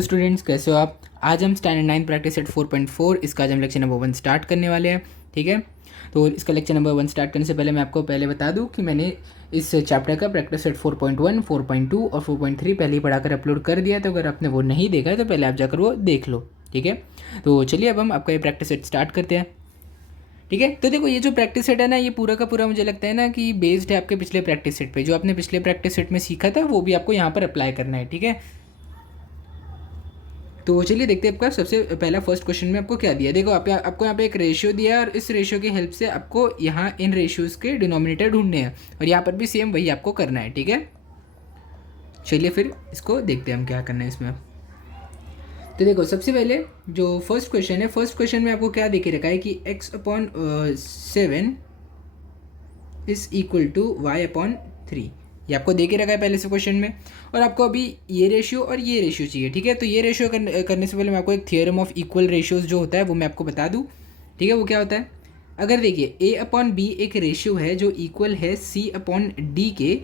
Hello students, कैसे हो आप। आज हम स्टैंडर्ड 9 प्रैक्टिस सेट 4.4 इसका आज हम लेक्चर नंबर 1 स्टार्ट करने वाले हैं। ठीक है, तो इसका लेक्चर नंबर 1 स्टार्ट करने से पहले मैं आपको पहले बता दूं कि मैंने इस चैप्टर का प्रैक्टिस सेट 4.1, 4.2 और 4.3 पहले ही पढ़ाकर अपलोड कर दिया, तो अगर आपने वो नहीं देखा है तो पहले आप जाकर वो देख लो। ठीक है, तो चलिए अब हम आपका ये प्रैक्टिस सेट स्टार्ट करते हैं। ठीक है, तो देखो ये जो प्रैक्टिस सेट है ना, ये पूरा का पूरा मुझे लगता है ना कि बेस्ड है आपके पिछले प्रैक्टिस सेट पे। जो आपने पिछले प्रैक्टिस सेट में सीखा था वो भी आपको यहाँ पर अप्लाई करना है। ठीक है, तो चलिए देखते हैं आपका सबसे पहला फर्स्ट क्वेश्चन में आपको क्या दिया। देखो आपको यहाँ पे एक रेशियो दिया है और इस रेशियो की हेल्प से आपको यहाँ इन रेशियोज़ के डिनोमिनेटर ढूंढने हैं और यहाँ पर भी सेम वही आपको करना है। ठीक है, चलिए फिर इसको देखते हैं हम क्या करना है इसमें। तो देखो सबसे पहले जो फर्स्ट क्वेश्चन है, फर्स्ट क्वेश्चन में आपको क्या दे के रखा है कि x/7 is equal to y/3। ये आपको दे के रखा है पहले से क्वेश्चन में, और आपको अभी ये रेशियो और ये रेशियो चाहिए। ठीक है, तो ये रेशियो करने से पहले मैं आपको एक थियरम ऑफ इक्वल रेशियोज जो होता है वो मैं आपको बता दूं। ठीक है, वो क्या होता है, अगर देखिए a/b एक रेशियो है जो इक्वल है c/d के।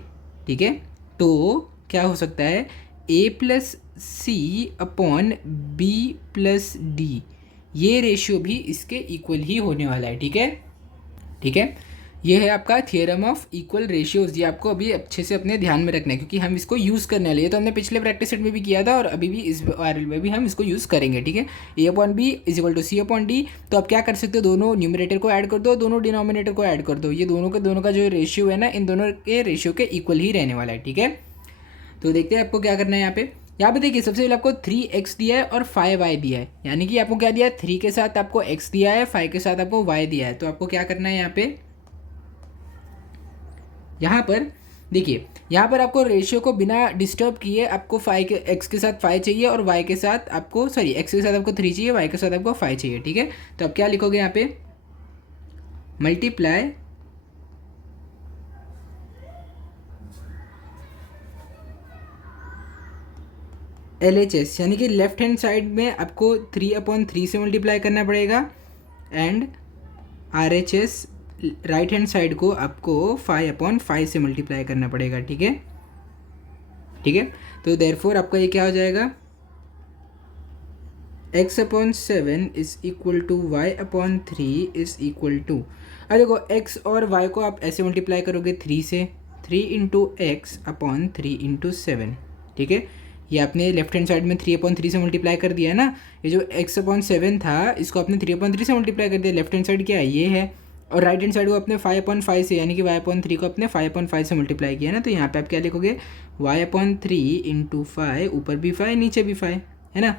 ठीक है, तो क्या हो सकता है a+c/b+d, ये रेशियो भी इसके इक्वल ही होने वाला है। ठीक है, ठीक है, ये है आपका थियरम ऑफ इक्वल रेशियोज। ये आपको अभी अच्छे से अपने ध्यान में रखना है क्योंकि हम इसको यूज़ करने वाले हैं। तो हमने पिछले प्रैक्टिस सेट में भी किया था और अभी भी इस वायरल में भी हम इसको यूज़ करेंगे। ठीक है, a/b is equal to c/d। तो आप क्या कर सकते हो, दोनों न्यूमरेटर को ऐड कर दो, दोनों डिनोमिनेटर को ऐड कर दो। ये दोनों का जो रेशियो है ना, इन दोनों के रेशियो के इक्वल ही रहने वाला है। ठीक है, तो देखते हैं आपको क्या करना है। यहाँ पे देखिए सबसे पहले आपको 3x दिया है और 5y दिया है, यानी कि आपको क्या दिया है, 3 के साथ आपको x दिया है, 5 के साथ आपको y दिया है। तो आपको क्या करना है यहाँ पर देखिए, यहाँ पर आपको रेशियो को बिना डिस्टर्ब किए आपको x के साथ 5 चाहिए और y के साथ आपको x के साथ आपको 3 चाहिए, y के साथ आपको 5 चाहिए। ठीक है, तो आप क्या लिखोगे यहाँ पे, मल्टीप्लाई LHS, यानी कि लेफ्ट हैंड साइड में आपको 3/3 से मल्टीप्लाई करना पड़ेगा and RHS right hand side को आपको 5/5 से मल्टीप्लाई करना पड़ेगा। ठीक है, ठीक है, तो देयरफॉर आपका ये क्या हो जाएगा, x/7 is equal to y/3 is equal to, अब देखो x और y को आप ऐसे मल्टीप्लाई करोगे 3 से, 3 × x/3 × 7। ठीक है, ये आपने लेफ्ट हैंड साइड में 3/3 से मल्टीप्लाई कर दिया है ना। ये जो x/7 था इसको आपने 3/3 से मल्टीप्लाई कर दिया। लेफ्ट हैंड साइड क्या है, ये है, और राइट हैंड साइड को अपने 5/5 से, यानी कि y/3 को अपने 5/5 से मल्टीप्लाई किया ना। तो यहाँ पे आप क्या लिखोगे, y/3 × 5, ऊपर भी 5 नीचे भी 5, है ना।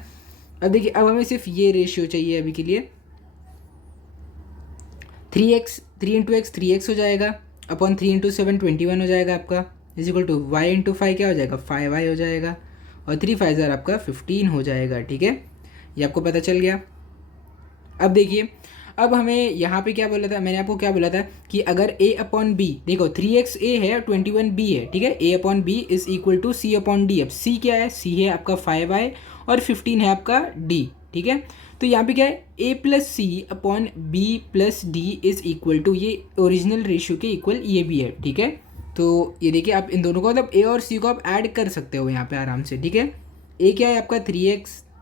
अब देखिए अब हमें सिर्फ ये रेशियो चाहिए अभी के लिए। 3x 3 × x 3x हो जाएगा, अपॉन 3 × 7 21 हो जाएगा आपका, इज इक्वल टू y × 5 क्या हो जाएगा, 5y हो जाएगा, और 3 5 आपका 15 हो जाएगा। ठीक है, ये आपको पता चल गया। अब देखिए, अब हमें यहाँ पे क्या बोला था, मैंने आपको क्या बोला था कि अगर a/b, देखो 3x a है, 21 b है। ठीक है, a/b is equal to c/d। अब c क्या है, c है आपका 5y और 15 है आपका d। ठीक है, तो यहाँ पे क्या है, a+c/b+d इज इक्वल टू, ये ओरिजिनल रेशियो के इक्वल ये भी है। ठीक है, तो ये देखिए आप इन दोनों को, मतलब a और c को आप ऐड कर सकते हो यहाँ पे आराम से। ठीक है, a क्या है आपका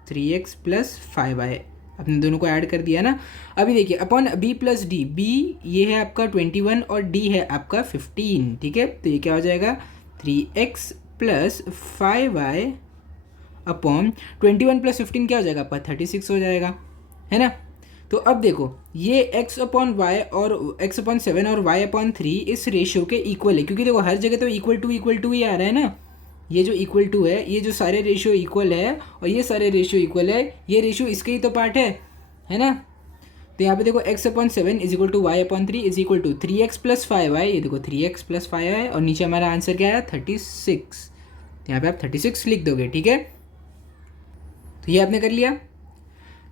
3x प्लस 5y, अपने दोनों को ऐड कर दिया ना। अभी देखिए अपॉन b+d, b ये है आपका 21 और d है आपका 15। ठीक है, तो ये क्या हो जाएगा, 3x प्लस 5y अपॉन 21 + 15 क्या हो जाएगा आपका 36 हो जाएगा, है ना। तो अब देखो ये x/y और x/7 और y/3 इस रेशियो के इक्वल है, क्योंकि देखो हर जगह तो इक्वल टू ही आ रहा है ना। ये जो इक्वल टू है, ये जो सारे रेशियो इक्वल है और ये सारे रेशियो इक्वल है, ये रेशियो इसके ही तो पार्ट है ना। तो यहाँ पे देखो x/7 is equal to y/3 is equal to 3x + 5y, ये देखो 3x + 5y, और नीचे हमारा आंसर क्या आया 36। तो यहाँ पे आप 36 लिख दोगे। ठीक है, तो ये आपने कर लिया।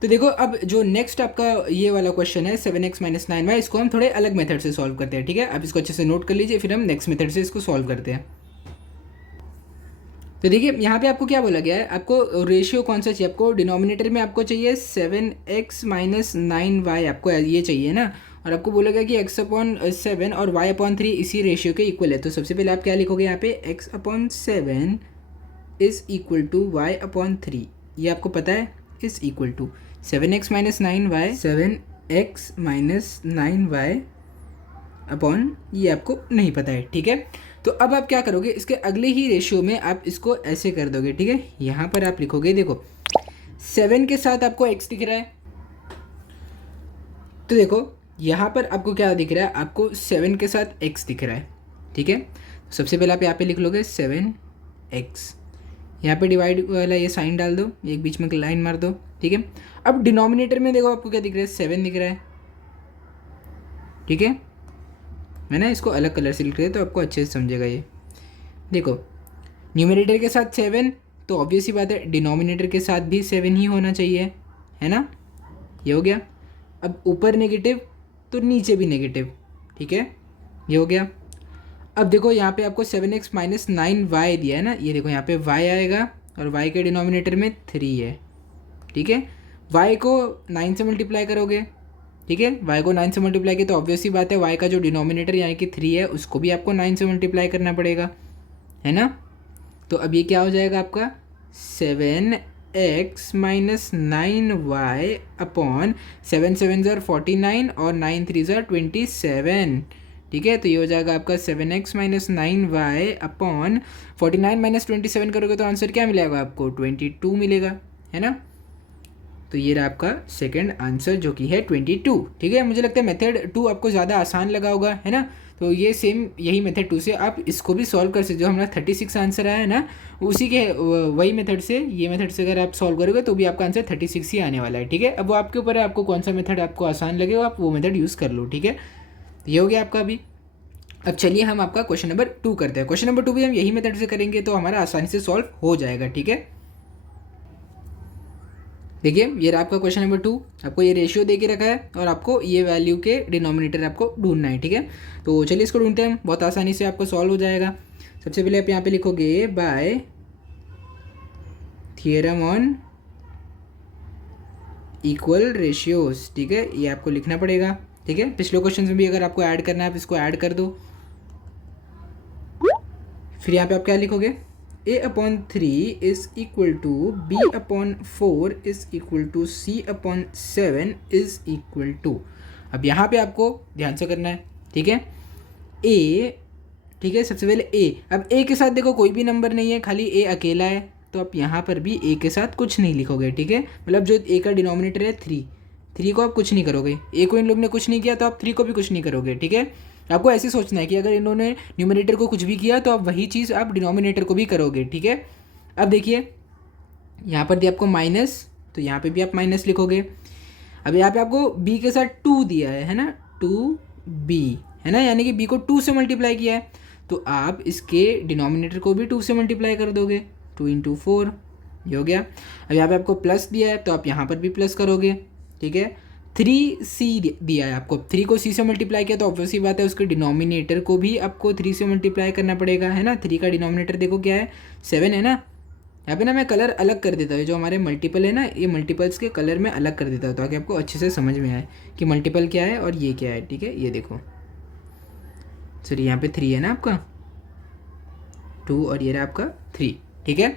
तो देखो अब जो नेक्स्ट आपका ये वाला क्वेश्चन है 7x - 9y, इसको हम थोड़े अलग मेथड से सॉल्व करते हैं। ठीक है, आप इसको अच्छे से नोट कर लीजिए, फिर हम नेक्स्ट मेथड से इसको सॉल्व करते हैं। तो देखिए यहाँ पे आपको क्या बोला गया है, आपको रेशियो कौन सा चाहिए, आपको डिनोमिनेटर में आपको चाहिए 7x - 9y, आपको ये चाहिए ना। और आपको बोला गया कि x/7 और y/3 इसी रेशियो के इक्वल है। तो सबसे पहले आप क्या लिखोगे यहाँ पे, x/7 is equal to y/3। ये आपको पता है is equal to 7x minus 9y, 7x minus 9y upon ये आपको नहीं पता है, ठीक है। तो अब आप क्या करोगे, इसके अगले ही रेशियो में आप इसको ऐसे कर दोगे, ठीक है। यहाँ पर आप लिखोगे, देखो 7 के साथ आपको x दिख रहा है, तो देखो यहाँ पर आपको क्या दिख रहा है, आपको 7 के साथ x दिख रहा है, ठीक है। सबसे पहले आप यहाँ पे लिख लोगे 7x, यहाँ पे डिवाइड वाला ये साइन डाल दो, एक बीच में लाइन मार दो, ठीक है। अब डिनोमिनेटर में देखो आपको क्या दिख रहा है, 7 दिख रहा है, ठीक है। मैंने इसको अलग कलर से लिख रहा है तो आपको अच्छे से समझेगा ये। देखो न्यूमरेटर के साथ 7, तो ऑब्वियस ही बात है डिनोमिनेटर के साथ भी 7 ही होना चाहिए, है ना। ये हो गया। अब ऊपर नेगेटिव तो नीचे भी नेगेटिव, ठीक है, ये हो गया। अब देखो यहाँ पे आपको 7x माइनस 9y दिया है ना, ये देखो यहाँ पे y आएगा और y के डिनोमिनेटर में 3 है, ठीक है। y को 9 से मल्टीप्लाई करोगे, ठीक है, y को 9 से मल्टीप्लाई किया तो ऑब्वियस ही बात है y का जो डिनोमिनेटर यानी कि 3 है उसको भी आपको 9 से मल्टीप्लाई करना पड़ेगा, है ना। तो अब ये क्या हो जाएगा आपका 7x माइनस 9y अपॉन 7 7 ज़र 49 और 9 3 ज़र 27, ठीक है। तो ये हो जाएगा आपका 7x minus 9y upon 49 minus 27 करोगे तो आंसर क्या मिलेगा आपको 22 मिलेगा, है ना। तो ये रहा आपका सेकंड आंसर जो कि है 22, ठीक है। मुझे लगता है मेथड 2 आपको ज़्यादा आसान लगा होगा, है ना। तो ये सेम यही मेथड 2 से आप इसको भी सॉल्व कर सकते हो, जो हमारा 36 आंसर आया है ना, उसी के वही मेथड से, ये मेथड से अगर आप सॉल्व करोगे तो भी आपका आंसर 36 ही आने वाला है, ठीक है। अब वो आपके ऊपर है, आपको कौन सा मेथड आपको आसान लगे आप वो मेथड यूज़ कर लो, ठीक है। ये हो गया आपका अभी। अब चलिए हम आपका क्वेश्चन नंबर 2 करते हैं। क्वेश्चन नंबर 2 भी हम यही मेथड से करेंगे तो हमारा आसानी से सॉल्व हो जाएगा, ठीक है। देखिए ये रहा आपका क्वेश्चन नंबर 2, आपको ये रेशियो दे के रखा है और आपको ये वैल्यू के डिनोमिनेटर आपको ढूंढना है, ठीक है। तो चलिए इसको ढूंढते हैं हम, बहुत आसानी से आपको सॉल्व हो जाएगा। सबसे पहले आप यहाँ पे लिखोगे by theorem on equal ratios, ठीक है, ये आपको लिखना पड़ेगा, ठीक है। पिछले क्वेश्चन में भी अगर आपको ऐड करना है आप इसको ऐड कर दो। फिर यहाँ पे आप क्या लिखोगे, a upon 3 is equal to b upon 4 is equal to c upon 7 is equal to. अब यहाँ पे आपको ध्यान से करना है, ठीक है। a, ठीक है, सबसे पहले a। अब a के साथ देखो कोई भी नंबर नहीं है, खाली a अकेला है, तो आप यहाँ पर भी a के साथ कुछ नहीं लिखोगे, ठीक है। मतलब जो a का डिनोमिनेटर है 3 को आप कुछ नहीं करोगे, a को इन लोग ने कुछ नहीं किया तो आप 3 को भी कुछ नहीं करोगे, ठीक है। आपको ऐसे सोचना है कि अगर इन्होंने न्यूमरेटर को कुछ भी किया तो आप वही चीज़ आप डिनोमिनेटर को भी करोगे, ठीक है। अब देखिए यहाँ पर दिया आपको माइनस, तो यहाँ पे भी आप माइनस लिखोगे। अब यहाँ पे आपको b के साथ 2 दिया है ना, 2b है ना, यानी कि b को 2 से मल्टीप्लाई किया है, तो आप इसके डिनोमिनेटर को भी 2 से मल्टीप्लाई कर दोगे, 2 × 4, ये हो गया। अब यहाँ पे आपको प्लस दिया है तो आप यहाँ पर भी प्लस करोगे, ठीक है। 3c दिया है आपको, 3 को c से मल्टीप्लाई किया तो ऑब्वियसली बात है उसके डिनोमिनेटर को भी आपको 3 से मल्टीप्लाई करना पड़ेगा, है ना। 3 का डिनोमिनेटर देखो क्या है 7 है ना। यहाँ पे ना मैं कलर अलग कर देता हूँ, जो हमारे मल्टीपल है ना ये मल्टीपल्स के कलर में अलग कर देता हूँ ताकि आपको अच्छे से समझ में आए कि मल्टीपल क्या है और ये क्या है, ठीक है। ये देखो सर यहाँ पे 3 है ना आपका 2 और ये रहा आपका 3, ठीक है।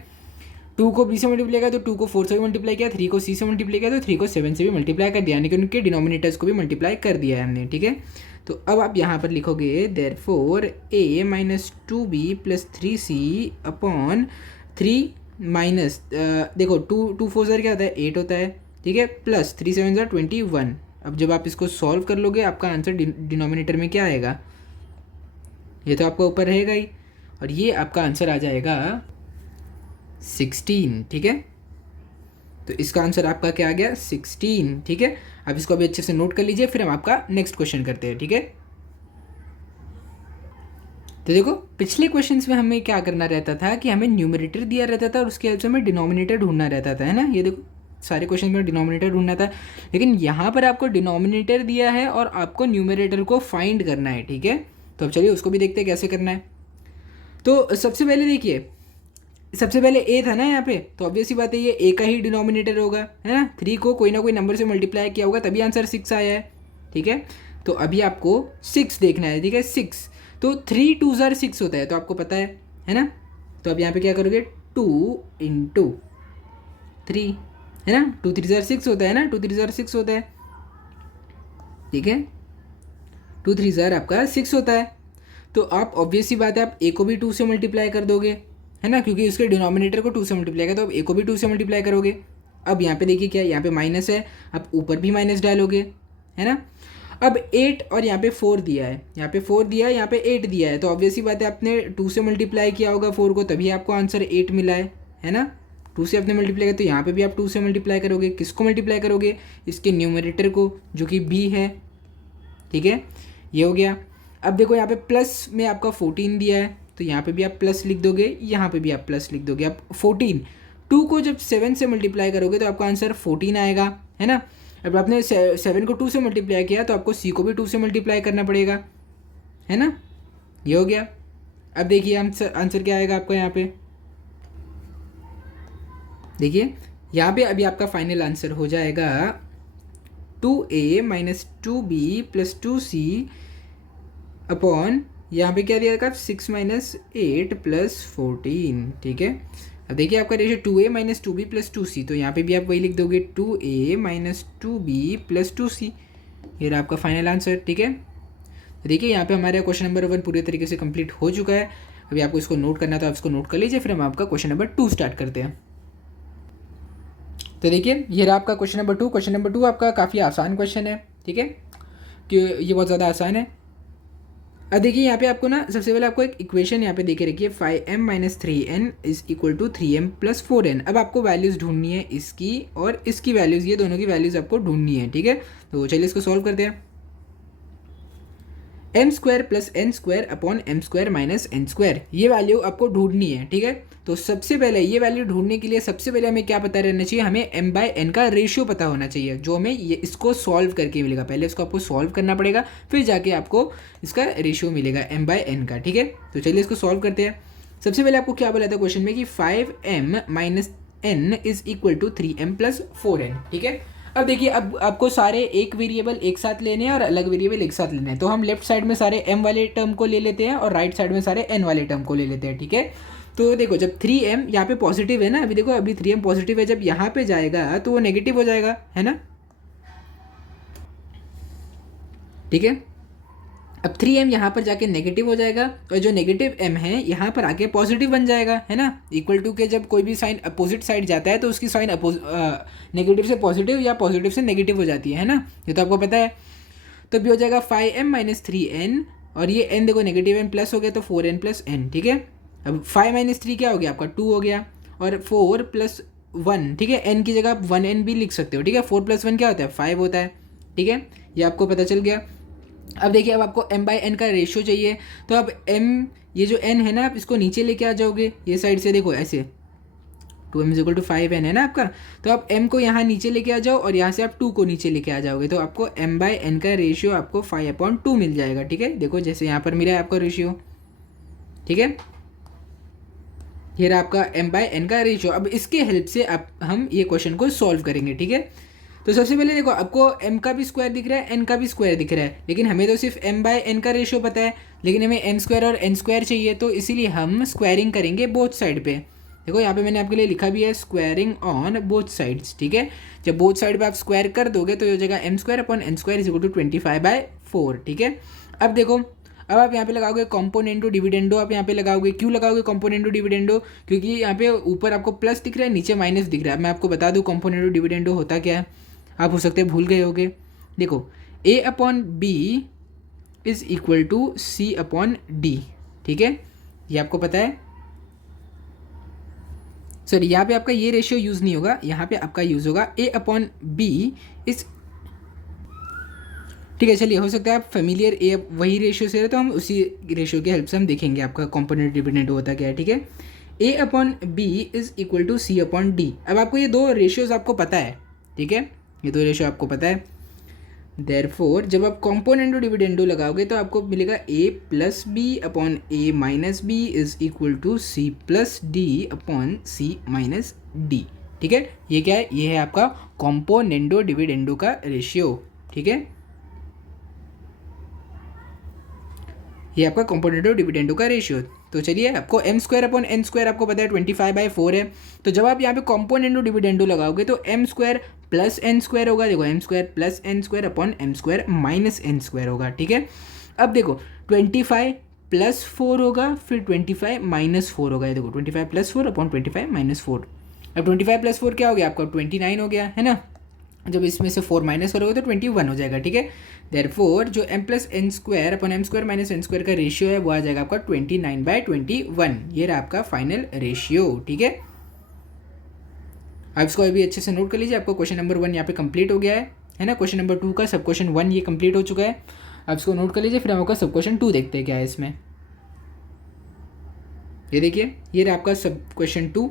2 को b से मल्टीप्लाई किया तो 2 को 4 से भी मल्टीप्लाई किया, 3 को c से मल्टीप्लाई किया तो 3 को 7 से भी मल्टीप्लाई कर दिया, यानी कि उनके डिनोमिनेटर्स को भी मल्टीप्लाई कर दिया है हमने, ठीक है। तो अब आप यहाँ पर लिखोगे therefore a minus 2b plus 3c upon 3 minus देखो 2 4 ज़र क्या होता है 8 होता है, ठीक है, प्लस 3 7 ज़र 21। अब जब आप इसको सॉल्व कर लोगे आपका आंसर डिनोमिनेटर में क्या आएगा, ये तो आपका ऊपर रहेगा ही, और ये आपका आंसर आ जाएगा 16, ठीक है। तो इसका आंसर आपका क्या आ गया 16, ठीक है। अब इसको अभी अच्छे से नोट कर लीजिए, फिर हम आपका नेक्स्ट क्वेश्चन करते हैं, ठीक है। तो देखो पिछले क्वेश्चंस में हमें क्या करना रहता था कि हमें न्यूमरेटर दिया रहता था और उसके हेल्प से हमें डिनोमिनेटर ढूंढना रहता था, है ना। ये देखो सारे क्वेश्चन में डिनोमिनेटर ढूंढना था, लेकिन यहाँ पर आपको डिनोमिनेटर दिया है और आपको न्यूमरेटर को फाइंड करना है, ठीक है। तो अब चलिए उसको भी देखते हैं कैसे करना है। तो सबसे पहले देखिए, सबसे पहले a था ना यहाँ पे, तो ऑब्वियसली बात है ये a का ही डिनोमिनेटर होगा, है ना। 3 को कोई ना कोई नंबर से मल्टीप्लाई किया होगा तभी आंसर 6 आया है, ठीक है। तो अभी आपको 6 देखना है, ठीक है। 6 तो 3 2 ज़र 6 होता है, तो आपको पता है ना। तो अब यहाँ पे क्या करोगे 2 × 3, है ना, 2 3 6 होता है ना, 2 3 6 होता है, ठीक है, 2 3 आपका 6 होता है। तो आप ऑब्वियस सी बात है आप ए को भी 2 से मल्टीप्लाई कर दोगे, है ना, क्योंकि उसके डिनोमिनेटर को 2 से मल्टीप्लाई कर, तो आप ए को भी 2 से मल्टीप्लाई करोगे। अब यहाँ पे देखिए क्या है, यहाँ पे माइनस है, आप ऊपर भी माइनस डालोगे, है ना। अब 8 और यहाँ पे 4 दिया है, यहाँ पे 4 दिया है, यहाँ पे 8 दिया है, तो ऑब्वियस सी बात है आपने 2 से मल्टीप्लाई किया होगा 4 को, तभी आपको आंसर 8 मिला है ना। 2 से आपने मल्टीप्लाई किया, तो यहाँ पे भी आप 2 से मल्टीप्लाई करोगे, किसको मल्टीप्लाई करोगे, इसके न्यूमरेटर को, जो कि b है, ठीक है, ये हो गया। अब देखो यहाँ पे प्लस में आपका 14 दिया है, तो यहाँ पे भी आप प्लस लिख दोगे, यहाँ पे भी आप प्लस लिख दोगे। अब 14 2 को जब 7 से मल्टीप्लाई करोगे तो आपका आंसर 14 आएगा, है ना। अब आपने 7 को 2 से मल्टीप्लाई किया तो आपको c को भी 2 से मल्टीप्लाई करना पड़ेगा, है ना, ये हो गया। अब देखिए आंसर क्या आएगा आपका, यहाँ पे देखिए, यहाँ पे अभी आपका फाइनल आंसर हो जाएगा 2a minus 2b plus 2c upon, यहाँ पे क्या दिया था, 6 माइनस 8 प्लस 14, ठीक है। अब देखिए आपका ratio 2a minus 2b plus 2c, तो यहाँ पे भी आप वही लिख दोगे 2a minus 2b plus 2c, ये रहा आपका फाइनल आंसर, ठीक है। तो देखिए यहाँ पे हमारा क्वेश्चन नंबर 1 पूरी तरीके से कंप्लीट हो चुका है। अभी आपको इसको नोट करना है तो आप इसको नोट कर लीजिए, फिर हम आपका क्वेश्चन नंबर 2 स्टार्ट करते हैं। तो देखिए ये रहा आपका क्वेश्चन नंबर 2। क्वेश्चन नंबर 2 आपका काफ़ी आसान क्वेश्चन है, ठीक है, कि ये बहुत ज़्यादा आसान है। अब देखिए यहाँ पे आपको ना सबसे पहले आपको एक इक्वेशन यहाँ पे देके रखिए, 5m minus 3n is equal to 3m plus 4n। अब आपको वैल्यूज़ ढूंढनी है इसकी और इसकी वैल्यूज़, ये दोनों की वैल्यूज़ आपको ढूंढनी है, ठीक है। तो चलिए इसको सॉल्व करते हैं। M square plus N square upon M square minus N square, ये वैल्यू आपको ढूंढनी है, ठीक है। तो सबसे पहले ये वैल्यू ढूंढने के लिए सबसे पहले हमें क्या पता रहना चाहिए, हमें m बाय n का रेशियो पता होना चाहिए, जो हमें ये इसको सॉल्व करके मिलेगा। पहले इसको आपको सॉल्व करना पड़ेगा, फिर जाके आपको इसका रेशियो मिलेगा m बाय n का, ठीक है। तो चलिए इसको सॉल्व करते हैं। सबसे पहले आपको क्या बोला था क्वेश्चन में कि 5m minus n is equal to 3m plus 4n, ठीक है। अब देखिए अब आपको सारे एक वेरिएबल एक साथ लेने हैं और अलग वेरिएबल एक साथ लेने हैं, तो हम लेफ्ट साइड में सारे m वाले टर्म को ले लेते हैं और राइट साइड में सारे n वाले टर्म को ले लेते हैं, ठीक है। तो देखो जब 3m यहाँ पे पॉजिटिव है ना, अभी देखो अभी 3m पॉजिटिव है, जब यहाँ पे जाएगा तो वो नेगेटिव हो जाएगा, है ना, ठीक है। अब 3m यहाँ पर जाके नेगेटिव हो जाएगा और जो नेगेटिव m है यहाँ पर आके पॉजिटिव बन जाएगा, है ना। इक्वल टू के जब कोई भी साइन अपोजिट साइड जाता है तो उसकी साइन नेगेटिव से पॉजिटिव या पॉजिटिव से नेगेटिव हो जाती है ना, ये तो आपको पता है। तो भी हो जाएगा 5m माइनस 3n और ये n देखो नेगेटिव n प्लस हो गया तो 4n प्लस n, ठीक है। अब 5 माइनस 3 क्या हो गया आपका 2 हो गया और 4 प्लस 1, ठीक है, n की जगह आप 1n भी लिख सकते हो, ठीक है। 4 प्लस 1 क्या होता है 5 होता है, ठीक है, ये आपको पता चल गया। अब देखिए अब आपको m बाई n का रेशियो चाहिए, तो अब m ये जो n है ना आप इसको नीचे लेके आ जाओगे ये साइड से, देखो ऐसे 2m is equal to 5n है ना आपका, तो आप m को यहाँ नीचे लेके आ जाओ और यहाँ से आप 2 को नीचे लेके आ जाओगे, तो आपको m बाई n का रेशियो आपको 5/2 मिल जाएगा, ठीक है। देखो जैसे यहाँ पर मिला है आपका रेशियो, ठीक है, ये रहा आपका m बाई n का रेशियो। अब इसके हेल्प से आप हम ये क्वेश्चन को सॉल्व करेंगे, ठीक है। तो सबसे पहले देखो आपको m का भी स्क्वायर दिख रहा है, n का भी स्क्वायर दिख रहा है, लेकिन हमें तो सिर्फ m बाय n का रेशियो पता है, लेकिन हमें m स्क्वायर और n स्क्वायर चाहिए, तो इसीलिए हम स्क्वायरिंग करेंगे बोथ साइड पे। देखो यहाँ पे मैंने आपके लिए लिखा भी है स्क्वायरिंग ऑन बोथ साइड्स, ठीक है। जब बोथ साइड पे आप स्क्वायर कर दोगे तो ये हो जाएगा m square upon n square is equal to 25/4, ठीक है। अब देखो अब आप यहाँ पे लगाओगे कॉम्पोनेंटो डिविडेंडो, आप यहाँ पे लगाओगे, क्यों लगाओगे कॉम्पोनेंटो डिविडेंडो, क्योंकि यहाँ पे ऊपर आपको प्लस दिख रहा है नीचे माइनस दिख रहा है। मैं आपको बता दूँ कॉम्पोनेंटो डिविडेंडो होता क्या है, आप हो सकते हैं भूल गए होगे। देखो a upon B is equal to c upon D, ठीक है, ये आपको पता है। सॉरी यहाँ पे आपका ये रेशियो यूज़ नहीं होगा, यहाँ पे आपका यूज़ होगा a अपॉन बी इस, ठीक है। चलिए हो सकता है आप फेमिलियर ए वही रेशियो से है, तो हम उसी रेशियो के हेल्प से हम देखेंगे आपका कॉम्पोनेंट डिपेंडेंट होता क्या है, ठीक है। a upon B is equal to c upon D. अब आपको ये दो रेशियोज आपको पता है, ठीक है, ये दो रेशियो आपको पता है। देयरफॉर जब आप कॉम्पोनेंटो डिविडेंडो लगाओगे तो आपको मिलेगा a plus B upon a minus B is equal to c plus D upon c minus D, ठीक है। ये क्या है, ये है आपका कॉम्पोनेंटो डिविडेंडो का रेशियो, ठीक है। ये आपका कॉम्पोनेंट ऑफ डिविडेंडो का रेशियो। तो चलिए, आपको M square upon N square आपको पता है 25/4 है। तो जब आप यहाँ पे कॉम्पोनेंट ऑफ डिविडेंडो लगाओगे तो M square plus N square होगा। देखो, M square plus N square upon M square minus N square होगा, ठीक है। अब देखो 25 प्लस 4 होगा, फिर 25 माइनस 4 होगा। देखो 25 प्लस 4 अपॉन 25 माइनस 4। अब 25 प्लस 4 क्या हो गया आपका, 29 हो गया, है ना। जब इसमें से 4 माइनस करोगे तो 21 हो जाएगा, ठीक है। देयरफॉर जो m plus N square upon M square minus N square का रेशियो है वो आ जाएगा आपका 29/21। ये रहा आपका फाइनल रेशियो, ठीक है। आप इसको अभी अच्छे से नोट कर लीजिए। आपको क्वेश्चन नंबर 1 यहाँ पे कंप्लीट हो गया है ना। क्वेश्चन नंबर 2 का सब क्वेश्चन 1 ये कंप्लीट हो चुका है। आप इसको नोट कर लीजिए, फिर हम आपका सब क्वेश्चन 2 देखते हैं क्या है इसमें। ये देखिए, ये रहा आपका सब क्वेश्चन 2।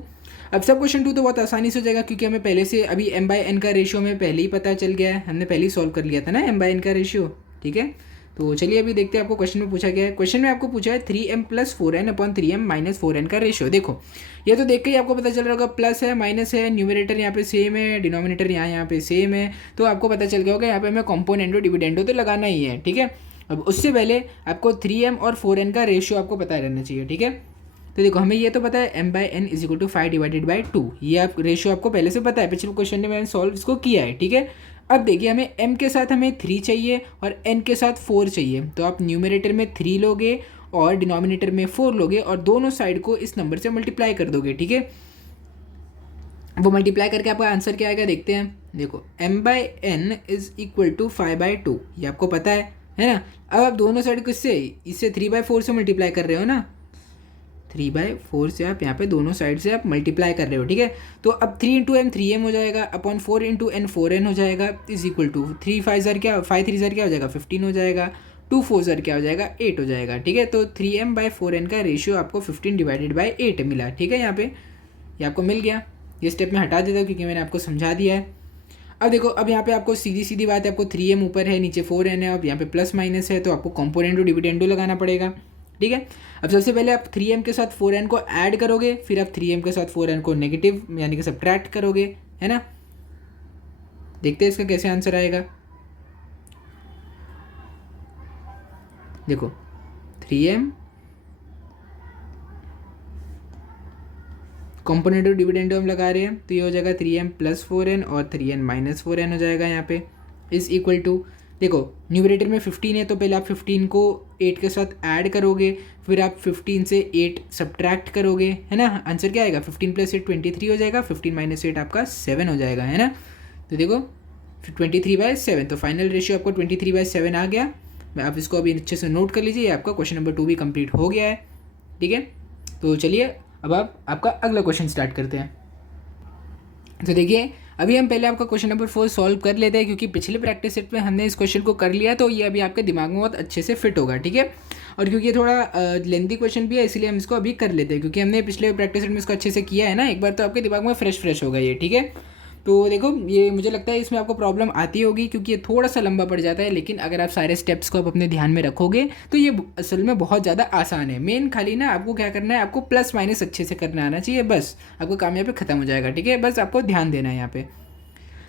अब सब क्वेश्चन 2 तो बहुत आसानी से हो जाएगा, क्योंकि हमें पहले से अभी m/n का रेशियो हमें पहले ही पता चल गया है, हमने पहले ही सॉल्व कर लिया था ना m/n का रेशियो, ठीक है। तो चलिए अभी देखते हैं आपको क्वेश्चन में पूछा गया है। क्वेश्चन में आपको पूछा है 3m plus 4n upon 3m minus 4n का रेशियो। देखो, ये तो देख के ही आपको पता चल रहा होगा, प्लस है माइनस है, न्यूमरेटर यहाँ पे सेम है, डिनोमिनेटर यहाँ पे सेम है, तो आपको पता चल गया होगा यहाँ पे हमें कॉम्पोनेंटो डिविडेंडो तो लगाना ही है, ठीक है। अब उससे पहले आपको 3m और 4n का रेशियो आपको पता रहना चाहिए, ठीक है। तो देखो, हमें ये तो पता है m/n इज इक्वल टू 5/2। ये आप रेशियो आपको पहले से पता है, पिछले क्वेश्चन में मैंने सॉल्व इसको किया है, ठीक है। अब देखिए, हमें m के साथ हमें 3 चाहिए और n के साथ 4 चाहिए। तो आप न्यूमरेटर में 3 लोगे और डिनोमिनेटर में 4 लोगे और दोनों साइड को इस नंबर से मल्टीप्लाई कर दोगे, ठीक है। वो मल्टीप्लाई करके आपका आंसर क्या आएगा देखते हैं। देखो, m/n इज इक्वल टू 5/2, ये आपको पता है ना। अब आप दोनों साइड को इससे 3/4 से मल्टीप्लाई कर रहे हो ना, 3/4 से आप यहाँ पे दोनों साइड से आप मल्टीप्लाई कर रहे हो, ठीक है। तो अब 3 × m 3m हो जाएगा अपॉन 4 × n 4n हो जाएगा इज इक्वल टू 3 5 ज़र क्या 5 3 ज़र क्या हो जाएगा 15 हो जाएगा, 2 4 ज़र क्या हो जाएगा 8 हो जाएगा, ठीक है। तो 3m/4n का रेशियो आपको 15/8 मिला, ठीक है। यहाँ पे ये आपको मिल गया। ये स्टेप में हटा देता हूँ क्योंकि मैंने आपको समझा दिया है। अब देखो, अब यहाँ पे आपको सीधी सीधी बात है, आपको 3m ऊपर है नीचे 4n है, अब यहाँ पे प्लस माइनस है तो आपको कॉम्पोनेंटो डिविडेंडो लगाना पड़ेगा, ठीक है। अब सबसे पहले आप 3m के साथ 4n को ऐड करोगे, फिर आप 3m के साथ 4n को नेगेटिव यानी कि सब्ट्रैक्ट करोगे, है ना। देखते हैं इसका कैसे आंसर आएगा। देखो, 3m कॉम्पोनेंट ऑफ डिविडेंडो हम लगा रहे हैं, तो ये हो जाएगा 3m प्लस 4n और 3n माइनस 4n हो जाएगा यहाँ पे इज इक्वल टू। देखो, न्यूमरेटर में 15 है तो पहले आप 15 को 8 के साथ ऐड करोगे, फिर आप 15 से 8 सब्ट्रैक्ट करोगे, है ना। आंसर क्या आएगा, 15 + 8 23 हो जाएगा, 15 - 8 आपका 7 हो जाएगा, है ना। तो देखो 23/7, तो फाइनल रेशियो आपको 23/7 आ गया। आप इसको अभी अच्छे से नोट कर लीजिए। आपका क्वेश्चन नंबर 2 भी कंप्लीट हो गया है, ठीक है। तो चलिए अब आपका अगला क्वेश्चन स्टार्ट करते हैं। तो देखिए, अभी हम पहले आपका क्वेश्चन नंबर 4 सॉल्व कर लेते हैं, क्योंकि पिछले प्रैक्टिस सेट में हमने इस क्वेश्चन को कर लिया, तो ये अभी आपके दिमाग में बहुत अच्छे से फिट होगा, ठीक है। और क्योंकि ये थोड़ा लेंथी क्वेश्चन भी है, इसलिए हम इसको अभी कर लेते हैं, क्योंकि हमने पिछले प्रैक्टिस सेट में इसको अच्छे से किया है ना एक बार, तो आपके दिमाग में फ्रेश होगा ये, ठीक है। तो देखो, ये मुझे लगता है इसमें आपको प्रॉब्लम आती होगी, क्योंकि ये थोड़ा सा लंबा पड़ जाता है, लेकिन अगर आप सारे स्टेप्स को आप अपने ध्यान में रखोगे तो ये असल में बहुत ज़्यादा आसान है। मेन खाली ना आपको क्या करना है, आपको प्लस माइनस अच्छे से करना आना चाहिए, बस आपको काम यहाँ पे ख़त्म हो जाएगा, ठीक है। बस आपको ध्यान देना है यहाँ पे।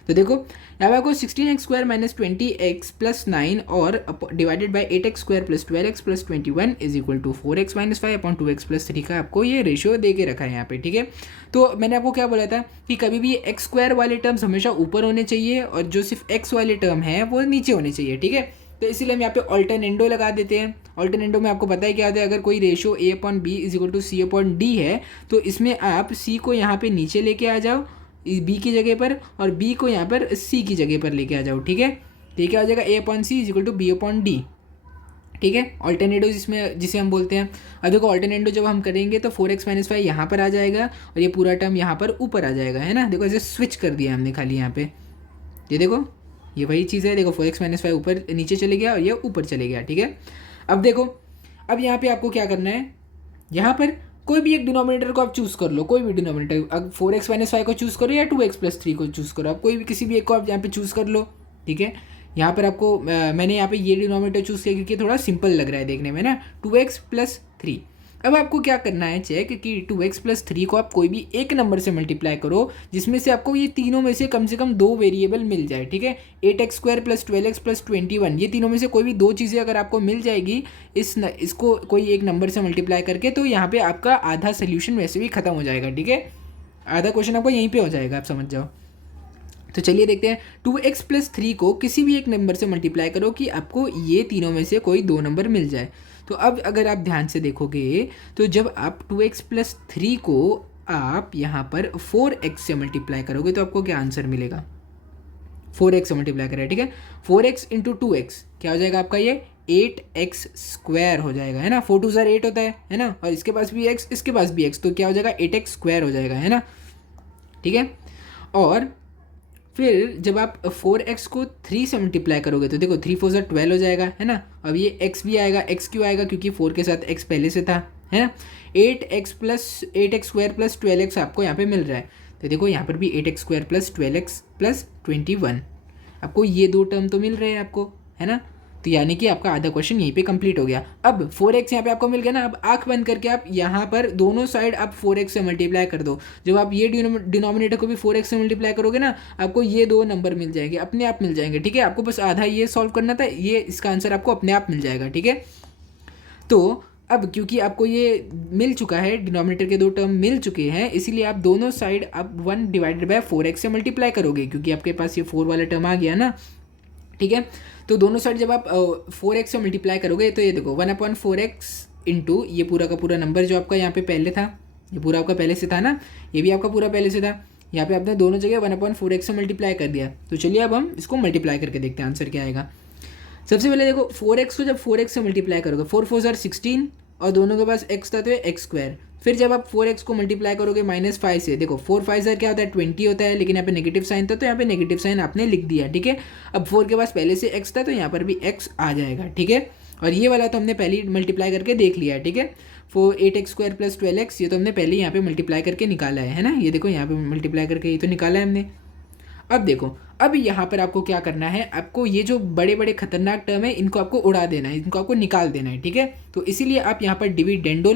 तो देखो, यहाँ पे आपको 16x² - 20x + 9 और divided by 8x² + 12x + 21 is equal to 4x - 5 upon 2x + 3 का आपको ये रेशियो दे के रखा है यहाँ पे, ठीक है। तो मैंने आपको क्या बोला था कि कभी भी x² वाले टर्म्स हमेशा ऊपर होने चाहिए और जो सिर्फ x वाले टर्म है वो नीचे होने चाहिए, ठीक है। तो इसीलिए हम यहाँ पे ऑल्टरनेंडो लगा देते हैं। ऑल्टरनेंडो में आपको पता है क्या होता है, अगर कोई ratio a/b is equal to c/d है तो इसमें आप c को यहाँ पे नीचे लेके आ जाओ बी की जगह पर, और बी को यहाँ पर सी की जगह पर लेके आ जाओ, ठीक है। तो ये क्या हो जाएगा, a/c is equal to b/d, ठीक है। ऑल्टरनेटिव जिसमें जिसे हम बोलते हैं। अब देखो, ऑल्टरनेटिव जब हम करेंगे तो 4x - 5 यहाँ पर आ जाएगा और ये पूरा टर्म यहाँ पर ऊपर आ जाएगा, है ना। देखो, ऐसे स्विच कर दिया हमने खाली यहाँ पे। ये देखो, ये वही चीज़ है। देखो, 4x - 5 ऊपर नीचे चले गया और ये ऊपर चले गया, ठीक है। अब देखो, अब यहाँ पे आपको क्या करना है, यहाँ पर कोई भी एक डिनोमिनेटर को आप चूज़ कर लो, कोई भी डिनोमिनेटर। अब 4x - 5 को चूज़ करो या 2x + 3 को चूज़ करो, आप कोई भी किसी भी एक को आप यहाँ पे चूज़ कर लो, ठीक है। यहाँ पर आपको मैंने यहाँ पे ये डिनोमिनेटर चूज़ किया क्योंकि थोड़ा सिंपल लग रहा है देखने में ना, 2x + 3। अब आपको क्या करना है चेक कि 2x+3 को आप कोई भी एक नंबर से मल्टीप्लाई करो जिसमें से आपको ये तीनों में से कम 2 वेरिएबल मिल जाए, ठीक है। 8x² + 12x + 21, ये तीनों में से कोई भी 2 चीज़ें अगर आपको मिल जाएगी इसको कोई एक नंबर से मल्टीप्लाई करके, तो यहाँ पे आपका आधा सोल्यूशन वैसे भी खत्म हो जाएगा, ठीक है। आधा क्वेश्चन आपको यहीं पर हो जाएगा, आप समझ जाओ। तो चलिए देखते हैं 2x+3 को किसी भी एक नंबर से मल्टीप्लाई करो कि आपको ये तीनों में से कोई 2 नंबर मिल जाए। तो अब अगर आप ध्यान से देखोगे तो जब आप 2x+3 को आप यहाँ पर 4x से मल्टीप्लाई करोगे तो आपको क्या आंसर मिलेगा, 4x से मल्टीप्लाई करें, ठीक है। 4x × 2x क्या हो जाएगा आपका, ये 8x² हो जाएगा, है ना। 4 2 8 होता है ना, और इसके पास भी x, इसके पास भी x, तो क्या हो जाएगा 8x² हो जाएगा, है ना, ठीक है। और फिर जब आप 4x को 3 से मल्टीप्लाई करोगे तो देखो 3 4 12 हो जाएगा, है ना। अब ये x भी आएगा, x क्यों आएगा, क्योंकि 4 के साथ x पहले से था, है ना। 8x² + 12x आपको यहाँ पे मिल रहा है, तो देखो यहाँ पर भी 8x² + 12x + 21, आपको ये 2 टर्म तो मिल रहे हैं आपको, है ना। तो यानी कि आपका आधा क्वेश्चन यहीं पे कंप्लीट हो गया। अब 4x यहाँ पे आपको मिल गया ना, अब आंख बंद करके आप यहाँ पर दोनों साइड आप 4x से मल्टीप्लाई कर दो। जब आप ये डिनोमिनेटर को भी 4x से मल्टीप्लाई करोगे ना, आपको ये 2 नंबर मिल जाएंगे, अपने आप मिल जाएंगे, ठीक है। आपको बस आधा ये सॉल्व करना था, ये इसका आंसर आपको अपने आप मिल जाएगा, ठीक है। तो अब क्योंकि आपको ये मिल चुका है, डिनोमिनेटर के 2 टर्म मिल चुके हैं, इसीलिए आप दोनों साइड आप 1/4x से मल्टीप्लाई करोगे, क्योंकि आपके पास ये 4 वाला टर्म आ गया ना, ठीक है। तो दोनों साइड जब आप 4x से मल्टीप्लाई करोगे तो ये देखो 1/4x इंटू ये पूरा का पूरा नंबर जो आपका यहाँ पे पहले था, ये पूरा आपका पहले से था ना, ये भी आपका पूरा पहले से था, यहाँ पे आपने दोनों जगह 1/4x से मल्टीप्लाई कर दिया। तो चलिए अब हम इसको मल्टीप्लाई करके देखते हैं आंसर क्या आएगा। सबसे पहले देखो 4x को जब 4x से मल्टीप्लाई करोगे, 4 4 16, और दोनों के पास x था तो ये x²। फिर जब आप 4x को मल्टीप्लाई करोगे -5 से, देखो 4 5 क्या होता है 20 होता है, लेकिन यहाँ पे नेगेटिव साइन था तो यहाँ पे नेगेटिव साइन आपने लिख दिया, ठीक है। अब 4 के पास पहले से x था तो यहाँ पर भी x आ जाएगा, ठीक है। और ये वाला तो हमने पहले ही मल्टीप्लाई करके देख लिया है, ठीक है। 8x² + 12x ये तो हमने पहले यहाँ पे मल्टीप्लाई करके निकाला है ना, ये देखो यहाँ पे मल्टीप्लाई करके ये तो निकाला है हमने। अब देखो, अब यहाँ पर आपको क्या करना है, आपको ये जो बड़े बड़े खतरनाक टर्म है इनको आपको उड़ा देना है, इनको आपको निकाल देना है, ठीक है। तो इसीलिए आप यहाँ पर डिविडेंडो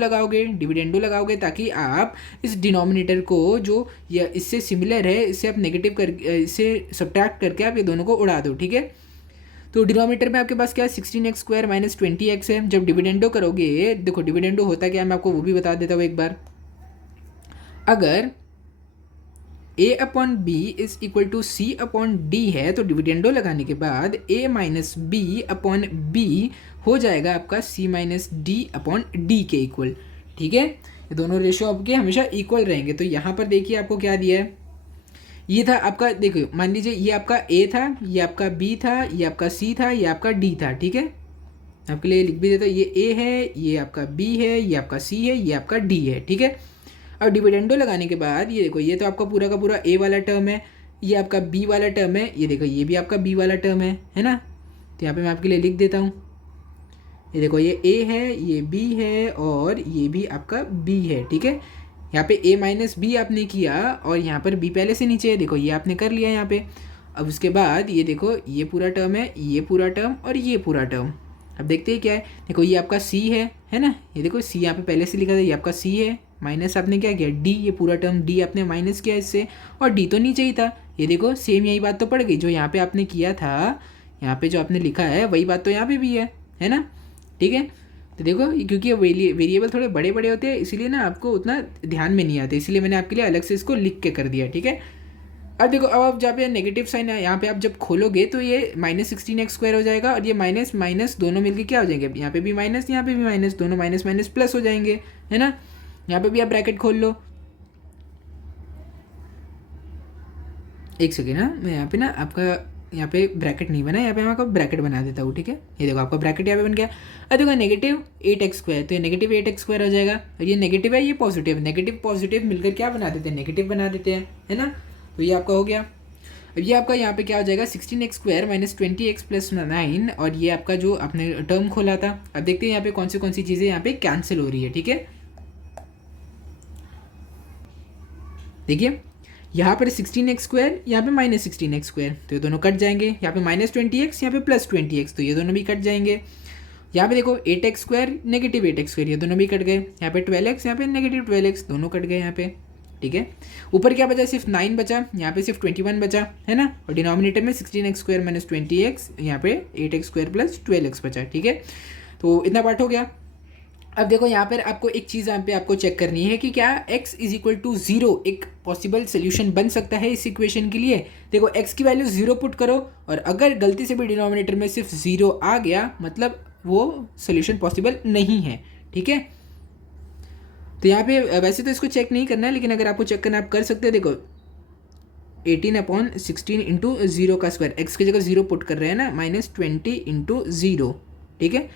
लगाओगे ताकि आप इस डिनोमिनेटर को जो या इससे सिमिलर है इससे आप नेगेटिव कर इससे सब्ट्रैक्ट करके आप ये दोनों को उड़ा दो, ठीक है। तो डिनोमिनेटर में आपके पास क्या है 16x² - 20x है। जब डिविडेंडो करोगे, देखो डिविडेंडो होता क्या है मैं आपको वो भी बता देता हूँ एक बार। अगर a/b = c/d है तो डिविडेंडो लगाने के बाद a - b/b हो जाएगा आपका c - d/d के इक्वल, ठीक है। ये दोनों रेशियो आपके हमेशा इक्वल रहेंगे। तो यहाँ पर देखिए आपको क्या दिया है, ये था आपका, देखो मान लीजिए ये आपका a था, ये आपका b था, ये आपका c था, ये आपका d था, ठीक है। आपके लिए लिख भी देता हूँ, ये a है, ये आपका b है, ये आपका c है, ये आपका d है, ठीक है। अब डिविडेंडो लगाने के बाद ये देखो ये तो आपका पूरा का पूरा a वाला टर्म है, ये आपका b वाला टर्म है, ये देखो ये भी आपका b वाला टर्म है ना। तो यहाँ पे मैं आपके लिए लिख देता हूँ, ये देखो ये a है, ये b है और ये भी आपका b है, ठीक है। यहाँ पे a - b आपने किया और यहाँ पर b पहले से नीचे है, देखो ये आपने कर लिया यहाँ पे। अब उसके बाद ये देखो ये पूरा टर्म है, ये पूरा टर्म और ये पूरा टर्म। अब देखते हैं क्या है, देखो ये आपका c है ना, ये देखो c यहाँ पे पहले से लिखा था, ये आपका c है, माइनस आपने क्या किया d, ये पूरा टर्म d आपने माइनस किया इससे, और d तो नीचे ही था। ये देखो सेम यही बात तो पड़ गई, जो यहाँ पे आपने किया था, यहाँ पे जो आपने लिखा है वही बात तो यहाँ पे भी है ना, ठीक है। तो देखो क्योंकि वेरिएबल थोड़े बड़े बड़े होते हैं इसीलिए ना आपको उतना ध्यान में नहीं आते, इसलिए मैंने आपके लिए अलग से इसको लिख के कर दिया, ठीक है। अब देखो अब आप जहाँ पे नेगेटिव साइन है यहाँ पे आप जब खोलोगे तो ये -16x² हो जाएगा, और ये माइनस माइनस दोनों मिलके क्या हो जाएंगे, यहाँ पे भी माइनस, यहाँ पे भी माइनस, दोनों माइनस माइनस प्लस हो जाएंगे, है ना। यहाँ पे भी आप ब्रैकेट खोल लो, एक सेकेंड ना, मैं यहाँ पे ना आपका यहाँ पे ब्रैकेट नहीं बना, यहाँ पे मैं आपको ब्रैकेट बना देता हूँ, ठीक है। ये देखो आपका ब्रैकेट यहाँ पे बन गया। अब देखो -8x², तो ये -8x² हो जाएगा, और ये नेगेटिव है, ये पॉजिटिव, नेगेटिव पॉजिटिव मिलकर क्या बना देते हैं, नेगेटिव बना देते हैं, है ना। तो ये आपका हो गया। अब ये आपका यहाँ पे क्या हो जाएगा 16x² - 20x + 9, और ये आपका जो आपने टर्म खोला था। अब देखते हैं यहाँ पे कौन सी चीज़ें यहाँ पे कैंसिल हो रही है, ठीक है। देखिए यहाँ पर 16x², यहाँ पे -16x², तो ये दोनों कट जाएंगे, यहाँ पे -20x, यहाँ पे +20x, तो ये दोनों भी कट जाएंगे। यहाँ पे देखो 8x² नेगेटिव 8x², ये दोनों भी कट गए। यहाँ पे 12x, यहाँ पे नेगेटिव 12x, दोनों कट गए यहाँ पे, ठीक है। ऊपर क्या बचा, सिर्फ 9 बचा, यहाँ पे सिर्फ 21 बचा, है ना। और डिनोमिनेटर में 16x² माइनस 20x, यहाँ पे 8x² प्लस 12x बचा, ठीक है। तो इतना पार्ट हो गया। अब देखो यहाँ पर आपको एक चीज़ यहाँ पे आपको चेक करनी है कि क्या x इज इक्वल टू 0 एक पॉसिबल सोल्यूशन बन सकता है इस इक्वेशन के लिए। देखो x की वैल्यू 0 पुट करो, और अगर गलती से भी डिनोमिनेटर में सिर्फ 0 आ गया, मतलब वो सोल्यूशन पॉसिबल नहीं है, ठीक है। तो यहाँ पे वैसे तो इसको चेक नहीं करना है, लेकिन अगर आपको चेक करना आप कर सकते हो। देखो 18/16 इंटू 0 का स्क्वायर, एक्स की जगह 0 पुट कर रहे हैं ना, -20 इंटू 0, ठीक है।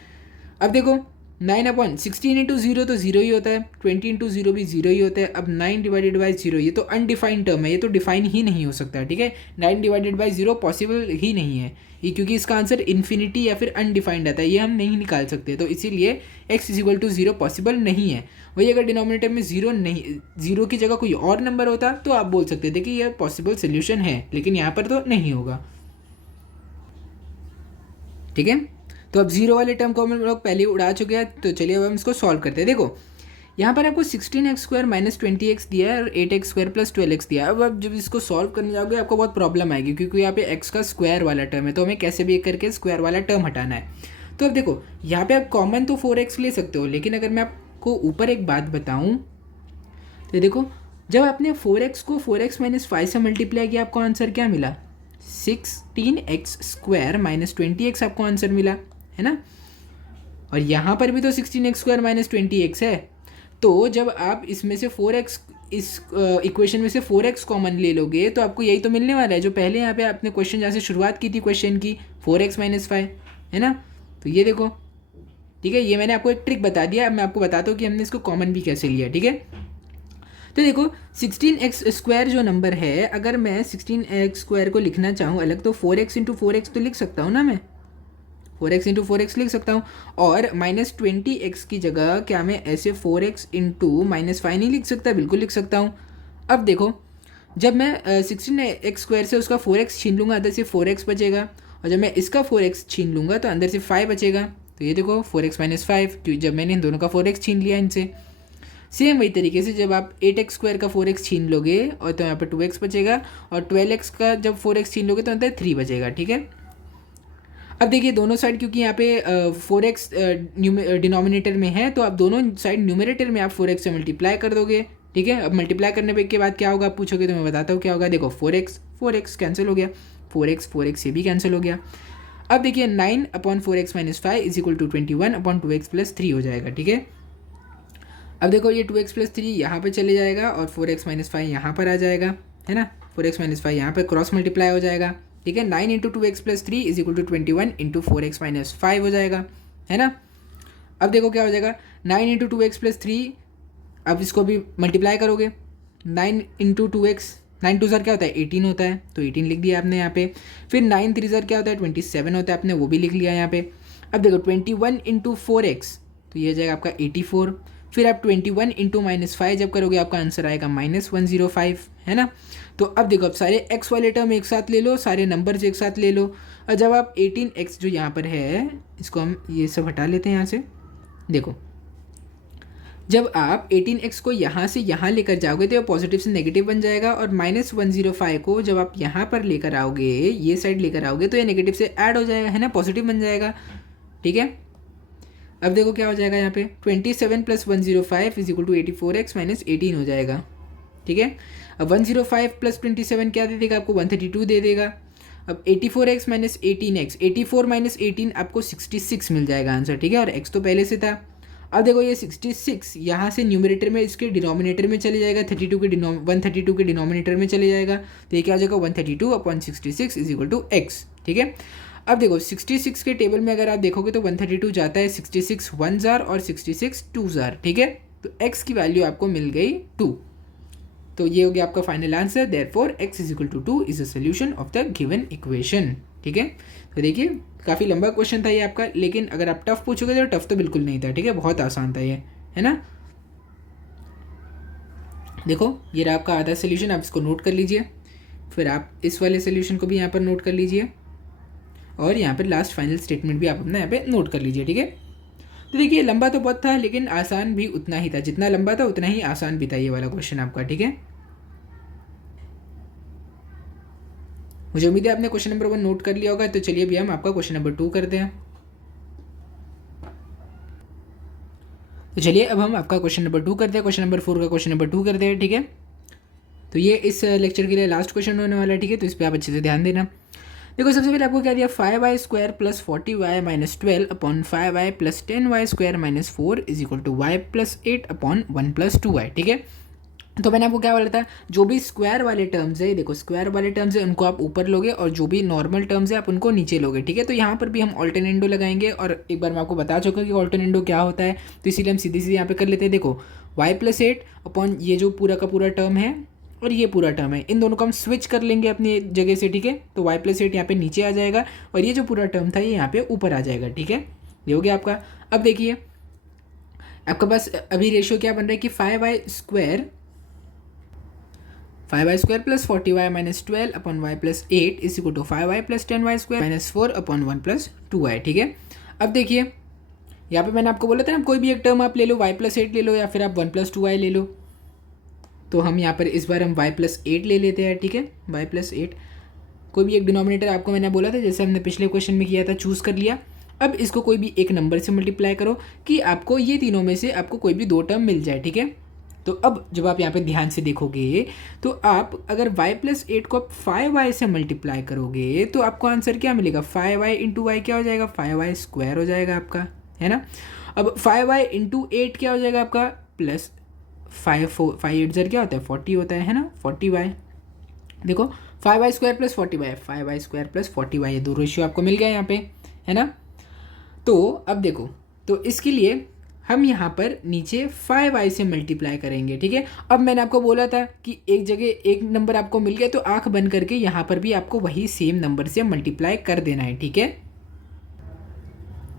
अब देखो 9/16 इंटू 0 तो 0 ही होता है, 20 इंटू 0 भी 0 ही होता है। अब 9 डिवाइडेड बाई 0, ये तो अनडिफाइंड टर्म है, ये तो डिफाइन ही नहीं हो सकता, ठीक है। 9 डिवाइडेड बाई 0 पॉसिबल ही नहीं है ये, क्योंकि इसका आंसर इन्फिनिटी या फिर अनडिफाइंड आता है, ये हम नहीं निकाल सकते। तो इसीलिए x is equal to 0 possible नहीं है। वही अगर डिनोमिनेटर में 0 नहीं, 0 की जगह कोई और नंबर होता तो आप बोल सकते थे कि यह पॉसिबल सोल्यूशन है, लेकिन यहाँ पर तो नहीं होगा, ठीक है। तो अब 0 वाले टर्म को हम लोग पहले उड़ा चुके हैं, तो चलिए अब हम इसको सॉल्व करते हैं। देखो यहाँ पर आपको 16x² माइनस 20x दिया है और 8x² प्लस 12x दिया है। अब आप जब इसको सॉल्व करने जाओगे आपको बहुत प्रॉब्लम आएगी, क्योंकि यहाँ पे x का स्क्वायर वाला टर्म है, तो हमें कैसे भी करके स्क्वायर वाला टर्म हटाना है। तो अब देखो यहाँ पे आप कॉमन तो 4x ले सकते हो, लेकिन अगर मैं आपको ऊपर एक बात बताऊँ तो देखो जब आपने 4x को 4x माइनस 5 से मल्टीप्लाई किया, आपको आंसर क्या मिला, 16x² माइनस 20x आपको आंसर मिला, है ना। और यहाँ पर भी तो 16x² माइनस 20x है। तो जब आप इसमें से 4x, इस इक्वेशन में से 4x कॉमन ले लोगे तो आपको यही तो मिलने वाला है जो पहले यहाँ पे आपने क्वेश्चन जहाँ से शुरुआत की थी क्वेश्चन की, 4x माइनस 5, है ना। तो ये देखो, ठीक है, ये मैंने आपको एक ट्रिक बता दिया। अब मैं आपको बताता हूँ कि हमने इसको कॉमन भी कैसे लिया, ठीक है। तो देखो 16x² जो नंबर है, अगर मैं 16x² को लिखना चाहूँ अलग, तो 4x इंटू 4x तो लिख सकता हूँ ना मैं, 4x इंटू 4x लिख सकता हूँ। और -20x की जगह क्या मैं ऐसे 4x इंटू -5 नहीं लिख सकता, बिल्कुल लिख सकता हूँ। अब देखो जब मैं 16x² से उसका 4x छीन लूँगा, अंदर से 4x बचेगा, और जब मैं इसका 4x छीन लूँगा तो अंदर से 5 बचेगा। तो ये देखो 4x माइनस 5, क्योंकि जब मैंने इन दोनों का 4x छीन लिया इनसे। सेम वही तरीके से जब आप 8x² का 4x छीन लोगे और तो यहाँ पर 2x बचेगा, और 12x का जब 4x छीन लोगे तो अंदर 3 बचेगा, ठीक है। अब देखिए दोनों साइड, क्योंकि यहाँ पे 4x डिनोमिनेटर में है, तो आप दोनों साइड न्यूमरेटर में आप 4x से मल्टीप्लाई कर दोगे, ठीक है। अब मल्टीप्लाई करने पे के बाद क्या होगा आप पूछोगे, तो मैं बताता हूँ क्या होगा। देखो 4x कैंसिल हो गया, 4x ये भी कैंसिल हो गया। अब देखिए 9/4x minus 5 is equal to 21/2x plus 3 हो जाएगा, ठीक है। अब देखो ये 2x प्लस 3 यहाँ पर चले जाएगा, और 4x माइनस 5 यहाँ पर आ जाएगा, है ना। 4x माइनस 5 यहाँ पर क्रॉस मल्टीप्लाई हो जाएगा, ठीक है। 9 into 2x plus 3 is equal to 21 into 4x minus 5 हो जाएगा, है ना। अब देखो क्या हो जाएगा, 9 इंटू 2x प्लस 3, अब इसको भी मल्टीप्लाई करोगे, 9 इंटू 2x, 9 2 क्या होता है 18 होता है, तो 18 लिख दिया आपने यहाँ पे। फिर 9 3 क्या होता है 27 होता है, आपने वो भी लिख लिया यहाँ पे। अब देखो 21 इंटू 4x, तो ये हो जाएगा आपका 84। फिर आप 21 इंटू -5 जब करोगे आपका आंसर आएगा -105, है ना। तो अब देखो अब सारे x वाले टर्म एक साथ ले लो, सारे नंबर्स एक साथ ले लो, और जब आप 18x जो यहाँ पर है, इसको हम ये सब हटा लेते हैं यहाँ से। देखो जब आप 18x को यहाँ से यहाँ लेकर जाओगे तो ये पॉजिटिव से नेगेटिव बन जाएगा, और -105 को जब आप यहाँ पर लेकर आओगे, ये साइड लेकर आओगे, तो ये नेगेटिव से ऐड हो जाएगा, है ना, पॉजिटिव बन जाएगा, ठीक है। अब देखो क्या हो जाएगा यहाँ पे 27 plus 105 is equal to 84x minus 18 हो जाएगा, ठीक है। अब 105 प्लस 27 क्या दे देगा आपको, 132 दे देगा। अब 84x माइनस 18x, 84 माइनस 18 आपको 66 मिल जाएगा आंसर, ठीक है। और x तो पहले से था। अब देखो ये 66 यहाँ से न्यूमरेटर में इसके डिनोमिनेटर में चले जाएगा, 132 के डिनोमिनेटर में चले जाएगा, तो ये क्या हो जाएगा 132/66 इज इक्वल टू x, ठीक है। अब देखो 66 के टेबल में अगर आप देखोगे तो 132 जाता है 66 1 जार और 66 2 जार, ठीक है। तो x की वैल्यू आपको मिल गई 2। तो ये हो गया आपका final answer, therefore x is equal to 2 is a solution of the given equation, ठीक है। तो देखिए काफ़ी लंबा क्वेश्चन था ये आपका, लेकिन अगर आप टफ पूछोगे तो टफ तो बिल्कुल नहीं था, ठीक है, बहुत आसान था ये, है ना। देखो ये रहा आपका आधा सोल्यूशन, आप इसको नोट कर लीजिए। फिर आप इस वाले सोल्यूशन को भी यहाँ पर नोट कर लीजिए, और यहाँ पर लास्ट फाइनल स्टेटमेंट भी आप अपना यहाँ पे नोट कर लीजिए, ठीक है। तो देखिए लंबा तो बहुत था लेकिन आसान भी उतना ही था, जितना लंबा था उतना ही आसान भी था ये वाला क्वेश्चन आपका, ठीक है। मुझे उम्मीद है आपने क्वेश्चन नंबर 1 नोट कर लिया होगा। तो चलिए अभी हम आपका क्वेश्चन नंबर 2 करते हैं। तो चलिए अब हम आपका क्वेश्चन नंबर 2 करते हैं, क्वेश्चन नंबर 4 का क्वेश्चन नंबर 2 करते हैं, ठीक है। तो ये इस लेक्चर के लिए लास्ट क्वेश्चन होने वाला है, ठीक है। तो इस पर आप अच्छे से ध्यान देना। देखो सबसे पहले आपको क्या दिया, 5y² plus 40y minus 12 upon 5y plus 10y² minus 4 is equal to y plus 8 upon 1 plus 2y, ठीक है। तो मैंने आपको क्या बोला था, जो भी स्क्वायर वाले टर्म्स है, देखो स्क्वायर वाले टर्म्स है उनको आप ऊपर लोगे और जो भी नॉर्मल टर्म्स है आप उनको नीचे लोगे, ठीक है। तो यहाँ पर भी हम ऑल्टरनेंडो लगाएंगे और एक बार मैं आपको बता चुका कि ऑल्टरनेंडो क्या होता है, तो इसीलिए हम सीधी सीधी यहाँ पे कर लेते हैं। देखो y प्लस 8 अपॉन ये जो पूरा का पूरा टर्म है और ये पूरा टर्म है, इन दोनों को हम स्विच कर लेंगे अपनी जगह से, ठीक है। तो y प्लस 8 यहाँ पे नीचे आ जाएगा और ये जो पूरा टर्म था ये यहाँ पे ऊपर आ जाएगा, ठीक है। ये हो गया आपका। अब देखिए आपके पास अभी रेशियो क्या बन रहा है कि 5y² plus 40y minus 12 upon y plus 8 is equal to 5y plus 10y² minus 4 upon 1 plus 2y, ठीक है। अब देखिए यहाँ पे मैंने आपको बोला था ना, कोई भी एक टर्म आप ले लो, y प्लस 8 ले लो या फिर आप 1 प्लस 2y ले लो। तो हम यहाँ पर इस बार हम y प्लस 8 ले लेते हैं, ठीक है। y प्लस 8 कोई भी एक डिनोमिनेटर आपको मैंने बोला था जैसे हमने पिछले क्वेश्चन में किया था, चूज़ कर लिया। अब इसको कोई भी एक नंबर से मल्टीप्लाई करो कि आपको ये तीनों में से आपको कोई भी 2 टर्म मिल जाए, ठीक है। तो अब जब आप यहाँ पे ध्यान से देखोगे तो आप अगर y प्लस 8 को आप 5y से मल्टीप्लाई करोगे तो आपको आंसर क्या मिलेगा, 5y इंटू वाई क्या हो जाएगा, 5y² हो जाएगा आपका, है ना। अब 5y इंटू 8 क्या हो जाएगा आपका, प्लस 5 8 क्या होता है 40 होता है ना, 40y। देखो 5y² plus 40y, 5y² plus 40y, ये दो रेशियो आपको मिल गया यहाँ पे, है ना। तो अब देखो, तो इसके लिए हम यहाँ पर नीचे 5y से मल्टीप्लाई करेंगे, ठीक है। अब मैंने आपको बोला था कि एक जगह एक नंबर आपको मिल गया तो आंख बंद करके यहाँ पर भी आपको वही सेम नंबर से मल्टीप्लाई कर देना है, ठीक है,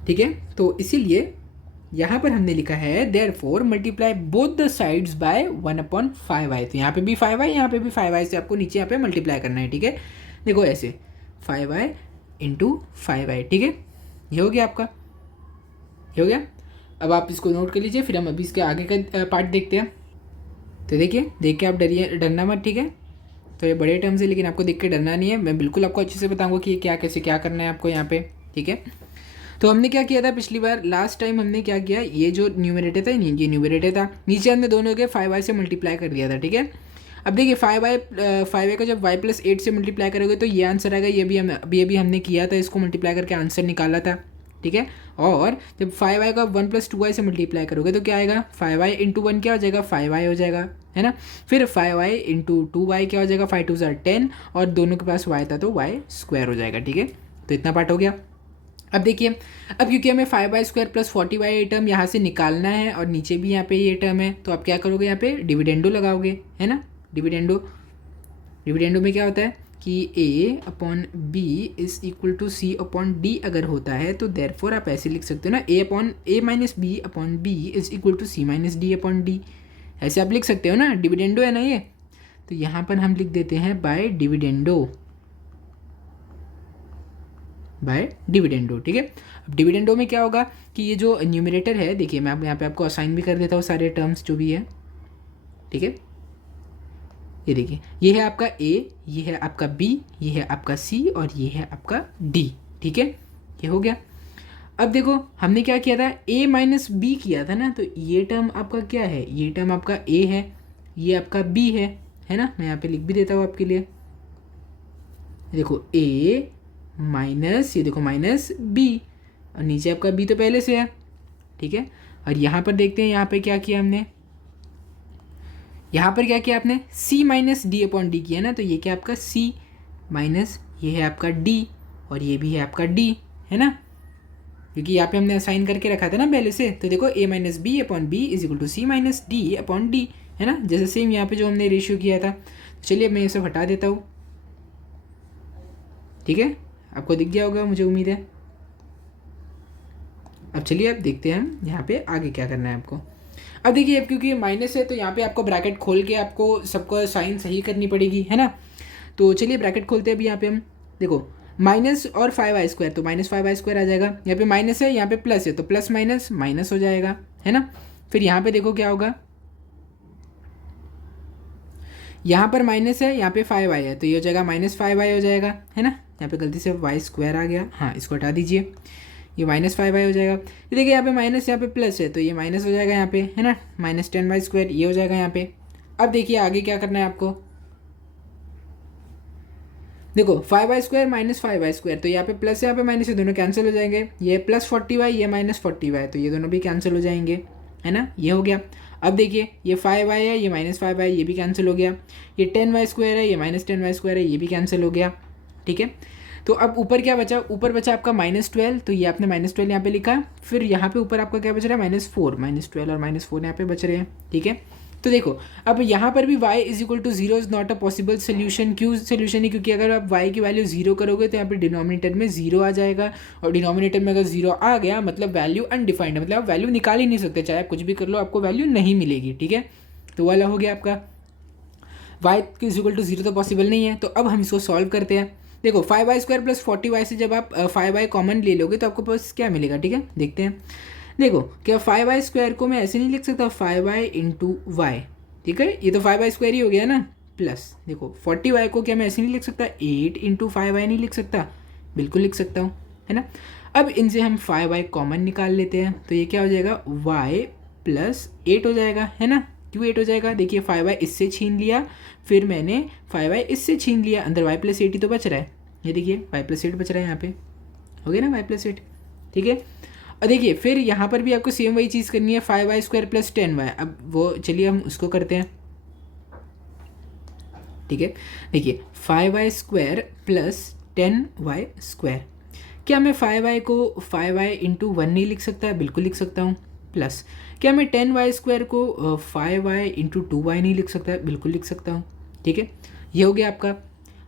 ठीक है। तो इसीलिए यहाँ पर हमने लिखा है therefore multiply both the sides by 1/5y। तो यहाँ पे भी 5y, यहाँ पे भी 5y से आपको नीचे यहाँ पे मल्टीप्लाई करना है, ठीक है। देखो ऐसे 5y इंटू 5y, ठीक है। ये हो गया आपका, ये हो गया। अब आप इसको नोट कर लीजिए, फिर हम अभी इसके आगे का पार्ट देखते हैं। तो देखिए, देख के आप डरना मत, ठीक है। तो ये बड़े टर्म्स है लेकिन आपको देख के डरना नहीं है, मैं बिल्कुल आपको अच्छे से बताऊंगा कि क्या कैसे क्या करना है आपको यहाँ पे, ठीक है। तो हमने क्या किया था पिछली बार, लास्ट टाइम हमने क्या किया, ये जो न्यूमरेटर था ये न्यूमरेटर था, नीचे हमने दोनों के 5y से मल्टीप्लाई कर दिया था, ठीक है। अब देखिए 5y का जब y प्लस 8 से मल्टीप्लाई करोगे तो ये आंसर आएगा, ये भी हम अभी हमने किया था, इसको मल्टीप्लाई करके आंसर निकाला था, ठीक है। और जब 5y का 1 प्लस 2y से मल्टीप्लाई करोगे तो क्या आएगा, 5y इंटू 1 क्या हो जाएगा, 5y हो जाएगा, है ना। फिर 5y इंटू 2y क्या हो जाएगा, 5 2 10, और दोनों के पास y था तो y² हो जाएगा, ठीक है। तो इतना पार्ट हो गया। अब देखिए, अब क्योंकि हमें 5y² प्लस 40y टर्म यहाँ से निकालना है और नीचे भी यहाँ पे ये टर्म है, तो आप क्या करोगे, यहाँ पे डिविडेंडो लगाओगे, है ना। डिविडेंडो में क्या होता है कि a upon b is equal to c upon d अगर होता है तो देयरफॉर आप ऐसे लिख सकते हो ना, a minus B upon b is equal to c minus d upon d, ऐसे आप लिख सकते हो ना, डिविडेंडो है ना ये। तो यहाँ पर हम लिख देते हैं बाय डिविडेंडो, ठीक है। अब डिविडेंडो में क्या होगा कि ये जो न्यूमरेटर है, देखिए मैं यहाँ पे आपको असाइन भी कर देता हूँ सारे टर्म्स जो भी है, ठीक है। ये देखिए, ये है आपका a, ये है आपका b, ये है आपका c और ये है आपका d, ठीक है। ये हो गया। अब देखो हमने क्या किया था, a माइनस बी किया था ना, तो ये टर्म आपका क्या है, ये टर्म आपका a है, ये आपका b है ना। मैं यहाँ पे लिख भी देता हूँ आपके लिए, देखो a माइनस, ये देखो माइनस b, और नीचे आपका b तो पहले से है, ठीक है। और यहाँ पर देखते हैं, यहाँ पे क्या किया हमने, यहाँ पर क्या किया आपने, c minus D upon D किया ना, तो ये क्या आपका c माइनस, ये है आपका d और ये भी है आपका d, है ना, क्योंकि यहाँ पे हमने असाइन करके रखा था ना पहले से। तो देखो a minus B upon B is equal to c minus D upon D, है ना, जैसे सेम यहाँ पे जो हमने रेशियो किया था। चलिए मैं ये सब हटा देता हूँ, ठीक है। आपको दिख गया होगा मुझे उम्मीद है। अब चलिए अब देखते हैं हम यहाँ पे आगे क्या करना है आपको। अब देखिए, अब क्योंकि माइनस है तो यहाँ पे आपको ब्रैकेट खोल के आपको सबको साइन सही करनी पड़ेगी, है ना। तो चलिए ब्रैकेट खोलते हैं अभी यहाँ पे हम। देखो माइनस और 5y² तो -5y² आ जाएगा। यहाँ पे माइनस है, यहाँ पे प्लस है, तो प्लस माइनस माइनस हो जाएगा, है ना। फिर यहाँ पे देखो क्या होगा, यहाँ पर माइनस है, यहाँ पे 5y है, तो ये हो जाएगा -5y हो जाएगा, है ना। यहाँ पे गलती से y² आ गया, हाँ इसको हटा दीजिए, ये -5y हो जाएगा। ये देखिए यहाँ पे माइनस, यहाँ पे प्लस है, तो ये माइनस हो जाएगा यहाँ पे, है ना, -10y² ये हो जाएगा यहाँ पे। अब देखिए आगे क्या करना है आपको, देखो 5y² -5y², तो यहाँ पे प्लस है, यहाँ पे माइनस है, दोनों कैंसिल हो जाएंगे। ये +40y, ये -40y, तो ये दोनों भी कैंसिल हो जाएंगे, है ना, ये हो गया। अब देखिए ये 5y है, ये -5y, ये भी कैंसिल हो गया। ये 10y² है, ये -10y² है, ये भी कैंसिल हो गया, ठीक है। तो अब ऊपर क्या बचा, ऊपर बचा आपका -12, तो ये आपने -12 यहाँ पे लिखा। फिर यहाँ पे ऊपर आपका क्या बच रहा है, -4, -12 और -4 यहाँ पे बच रहे हैं, ठीक है। तो देखो अब यहाँ पर भी y = 0 is not a possible solution. क्यों सोल्यूशन है, क्योंकि अगर आप y की वैल्यू 0 करोगे तो यहाँ पे डिनोमिनेटर में 0 आ जाएगा, और डिनोमिनेटर में अगर 0 आ गया मतलब वैल्यू अनडिफाइंड है, मतलब आप वैल्यू निकाल ही नहीं सकते, चाहे आप कुछ भी कर लो आपको वैल्यू नहीं मिलेगी, ठीक है। तो वाला हो गया आपका y = 0 तो पॉसिबल नहीं है। तो अब हम इसको सॉल्व करते हैं। देखो 5y² + 40y से जब आप 5y कॉमन ले लोगे तो आपको पास क्या मिलेगा, ठीक है, देखते हैं। देखो क्या 5y² को मैं ऐसे नहीं लिख सकता, 5y × y, ठीक है, ये तो 5y² ही हो गया ना, प्लस देखो 40y को क्या मैं ऐसे नहीं लिख सकता, 8 × 5y नहीं लिख सकता, बिल्कुल लिख सकता हूँ, है ना। अब इनसे हम 5y कॉमन निकाल लेते हैं, तो ये क्या हो जाएगा, y + 8 हो जाएगा, है ना। क्यों 8 हो जाएगा, देखिए 5y इससे छीन लिया, फिर मैंने 5y इससे छीन लिया, अंदर y + 8 ही तो बच रहा है, ये देखिए y + 8 बच रहा है यहाँ पे, हो गया ना y + 8, ठीक है। और देखिए फिर यहाँ पर भी आपको सेम वही चीज़ करनी है, 5y² + 10y। अब वो चलिए हम उसको करते हैं, ठीक है। देखिए 5y² + 10y², क्या मैं 5y को 5y × 1 नहीं लिख सकता, बिल्कुल लिख सकता हूँ, प्लस क्या मैं 10y² को 5y × 2y नहीं लिख सकता, बिल्कुल लिख सकता हूँ, ठीक है। ये हो गया आपका।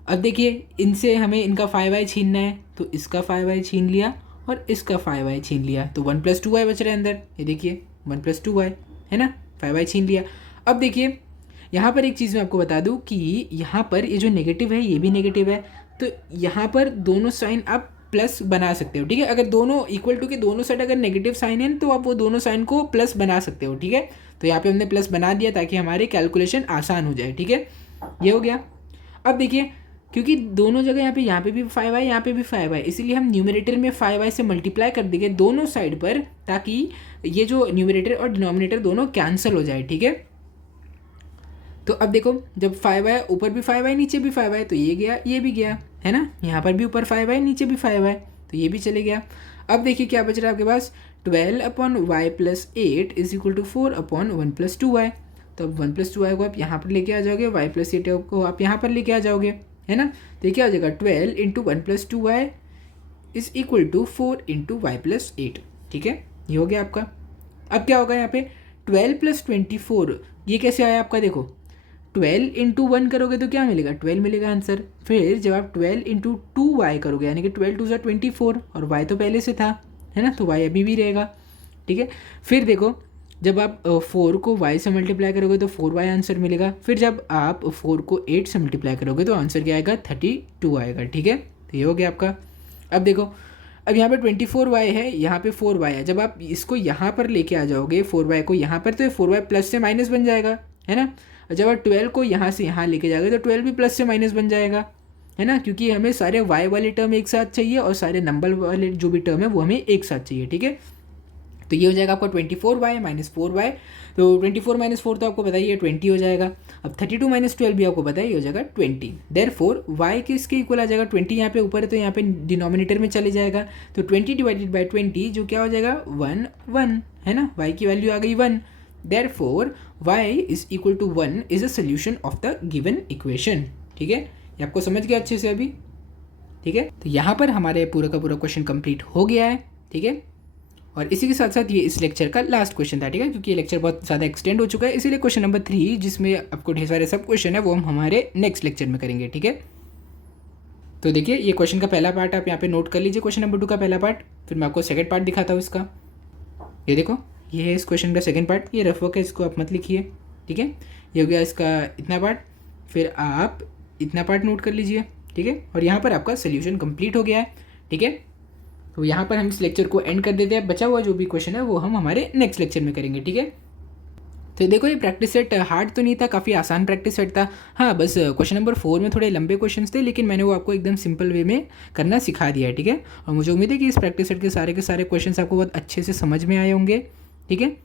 अब देखिए इनसे हमें इनका 5y छीनना है, तो इसका 5y छीन लिया और इसका 5y छीन लिया, तो 1 + 2y बच रहा है अंदर, ये देखिए 1 + 2y, है ना, 5y छीन लिया। अब देखिए यहाँ पर एक चीज़ मैं आपको बता दूँ कि यहाँ पर ये जो नेगेटिव है ये भी नेगेटिव है, तो यहाँ पर दोनों साइन आप प्लस बना सकते हो, ठीक है। अगर दोनों इक्वल टू के दोनों साइड अगर नेगेटिव साइन है तो आप वो दोनों साइन को प्लस बना सकते हो, ठीक है। तो यहाँ पे हमने प्लस बना दिया ताकि हमारी कैलकुलेशन आसान हो जाए, ठीक है, ये हो गया। अब देखिए क्योंकि दोनों जगह यहाँ पे भी 5y, यहाँ पे भी 5y, इसीलिए हम न्यूमरेटर में 5y से मल्टीप्लाई कर देंगे दोनों साइड पर, ताकि ये जो न्यूमरेटर और डिनोमिनेटर दोनों कैंसिल हो जाए, ठीक है। तो अब देखो जब 5y ऊपर भी 5y नीचे भी 5y, तो ये गया ये भी गया, है ना, यहाँ पर भी ऊपर 5y नीचे भी 5y, तो ये भी चले गया। अब देखिए क्या बच रहा है आपके पास, 12/y + 8 = 4/1 + 2y। तो अब 1 + 2y को आप यहाँ पर लेके आ जाओगे, y + 8 को आप यहाँ पर लेके आ जाओगे, है ना। तो ये क्या हो जाएगा, 12 × 1 + 2y = 4 × y + 8, ठीक है, ये हो गया आपका। अब क्या होगा यहाँ पे 12 + 24, ये कैसे आया आपका, देखो 12 × 1 करोगे तो क्या मिलेगा, 12 मिलेगा आंसर। फिर जब आप 12 × 2y करोगे, यानी कि 12 × 2 = 24, और y तो पहले से था, है ना, तो y अभी भी रहेगा, ठीक है। फिर देखो जब आप 4 को y से मल्टीप्लाई करोगे तो 4y आंसर मिलेगा। फिर जब आप 4 को 8 से मल्टीप्लाई करोगे तो आंसर क्या आएगा, 32 आएगा, ठीक है। तो ये हो गया आपका। अब देखो अब यहाँ पे 24y है, यहाँ पे 4y है, जब आप इसको यहाँ पर लेके आ जाओगे 4y को यहाँ पर, तो ये 4y प्लस से माइनस बन जाएगा, है ना। और जब आप 12 को यहाँ से यहाँ लेके जाओगे तो 12 भी प्लस से माइनस बन जाएगा, है ना, क्योंकि हमें सारे y वाले टर्म एक साथ चाहिए और सारे नंबर वाले जो भी टर्म है वो हमें एक साथ चाहिए, ठीक है। तो ये हो जाएगा आपका 24y - 4y, तो 24 - 4 तो आपको पता ही है 20 हो जाएगा। अब 32 - 12 भी आपको पता ही हो जाएगा 20। देयरफॉर y किसके इक्वल आ जाएगा, 20 यहाँ पे ऊपर है तो यहाँ पे डिनोमिनेटर में चले जाएगा, तो 20 / 20 जो क्या हो जाएगा 1 1, है ना, y की वैल्यू आ गई 1। Therefore y = 1 is a solution of the given equation, ठीक है। ये आपको समझ गया अच्छे से अभी, ठीक है। तो यहाँ पर हमारे पूरा का पूरा क्वेश्चन कंप्लीट हो गया है, ठीक है। और इसी के साथ साथ ये इस लेक्चर का लास्ट क्वेश्चन था, ठीक है, क्योंकि ये लेक्चर बहुत ज़्यादा एक्सटेंड हो चुका है, इसीलिए क्वेश्चन नंबर 3 जिसमें आपको ढेर सारे सब क्वेश्चन है वो हम हमारे नेक्स्ट लेक्चर में करेंगे, ठीक है। तो देखिए ये क्वेश्चन का पहला पार्ट आप यहाँ पे नोट कर लीजिए, क्वेश्चन नंबर 2 का पहला पार्ट, फिर मैं आपको सेकंड पार्ट दिखाता हूँ इसका। ये देखो ये है इस क्वेश्चन का सेकंड पार्ट, ये रफ वर्क है, इसको आप मत लिखिए, ठीक है। ये हो गया इसका इतना पार्ट, फिर आप इतना पार्ट नोट कर लीजिए, ठीक है। और यहाँ पर आपका सोल्यूशन कंप्लीट हो गया है, ठीक है। तो यहाँ पर हम इस लेक्चर को एंड कर देते हैं। बचा हुआ जो भी क्वेश्चन है वो हम हमारे नेक्स्ट लेक्चर में करेंगे, ठीक है। तो देखो ये प्रैक्टिस सेट हार्ड तो नहीं था, काफ़ी आसान प्रैक्टिस सेट था। हाँ बस क्वेश्चन नंबर 4 में थोड़े लंबे क्वेश्चंस थे, लेकिन मैंने वो आपको एकदम सिंपल वे में करना सिखा दिया है, ठीक है। और मुझे उम्मीद है कि इस प्रैक्टिस सेट के सारे क्वेश्चंस आपको बहुत अच्छे से समझ में आए होंगे, ठीक है।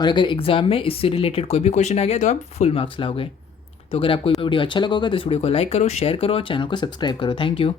और अगर एग्जाम में इससे रिलेटेड कोई भी क्वेश्चन आ गया तो आप फुल मार्क्स लाओगे। तो अगर आपको वीडियो अच्छा लगा होगा तो इस वीडियो को लाइक करो, शेयर करो और चैनल को सब्सक्राइब करो। Thank you.